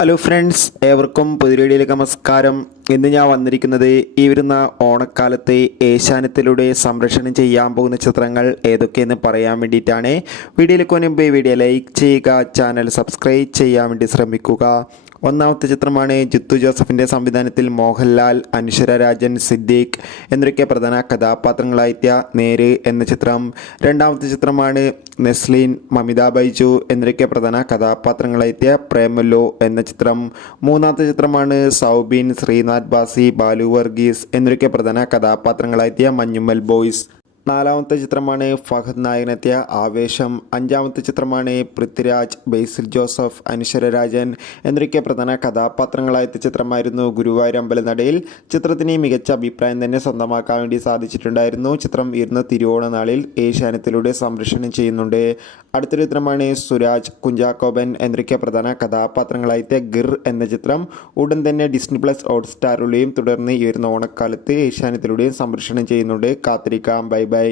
Hello friends ഏവർക്കും പുതിരേടിയിലേക്ക് നമസ്കാരം. ഇന്ന് ഞാൻ വന്നിരിക്കുന്നത് ഈ വരുന്ന ഓണക്കാലത്തെ ഏശാനത്തിലൂടെ സംരക്ഷണം ചെയ്യാൻ പോകുന്ന ചിത്രങ്ങൾ ഏതൊക്കെയെന്ന് പറയാൻ വേണ്ടിയിട്ടാണ്. വീഡിയോയിലേക്ക് മുൻപ് വീഡിയോ ലൈക്ക് ചെയ്യുക ചാനൽ സബ്സ്ക്രൈബ് ചെയ്യാൻ വേണ്ടി ശ്രമിക്കുക. ഒന്നാമത്തെ ചിത്രമാണ് ജിത്തു ജോസഫിന്റെ സംവിധാനത്തിൽ മോഹൻലാൽ അനുശ്വര രാജൻ സിദ്ദീഖ് എന്നൊക്കെ പ്രധാന കഥാപാത്രങ്ങളായിത്യ നേര് എന്ന ചിത്രം. രണ്ടാമത്തെ ചിത്രമാണ് നെസ്ലീൻ മമിത ബൈജു എന്നിവയ്ക്ക് പ്രധാന കഥാപാത്രങ്ങളെത്തിയ പ്രേമലോ എന്ന ചിത്രം. മൂന്നാമത്തെ ചിത്രമാണ് സൗബിൻ ശ്രീനാഥ് ബാസി ബാലു വർഗീസ് എന്നിവയ്ക്ക് പ്രധാന കഥാപാത്രങ്ങളെത്തിയ മഞ്ഞുമ്മൽ ബോയ്സ്. നാലാമത്തെ ചിത്രമാണ് ഫഹദ് നായകനെത്തിയ ആവേശം. അഞ്ചാമത്തെ ചിത്രമാണ് പൃഥ്വിരാജ് ബേസിൽ ജോസഫ് അനുശ്വര രാജൻ എന്നൊക്കെ പ്രധാന കഥാപാത്രങ്ങളായെത്തിയ ചിത്രമായിരുന്നു ഗുരുവായൂർ അമ്പലനടയിൽ. ചിത്രത്തിന് മികച്ച അഭിപ്രായം തന്നെ സ്വന്തമാക്കാൻ വേണ്ടി സാധിച്ചിട്ടുണ്ടായിരുന്നു. ചിത്രം ഇരുന്ന തിരുവോണ നാളിൽ ഏഷ്യാനത്തിലൂടെ സംരക്ഷണം ചെയ്യുന്നുണ്ട്. അടുത്തൊരു ചിത്രമാണ് സുരാജ് കുഞ്ചാക്കോബൻ എന്നൊക്കെ പ്രധാന കഥാപാത്രങ്ങളായിട്ട് ഗിർ എന്ന ചിത്രം ഉടൻ തന്നെ ഡിസ്നി പ്ലസ് ഹോട്ട്സ്റ്റാറിലൂടെയും തുടർന്ന് ഈ വരുന്ന ഓണക്കാലത്ത് ഏഷ്യാനത്തിലൂടെയും സംരക്ഷണം ചെയ്യുന്നുണ്ട്. കാത്തിരിക്കാം. Bye bye.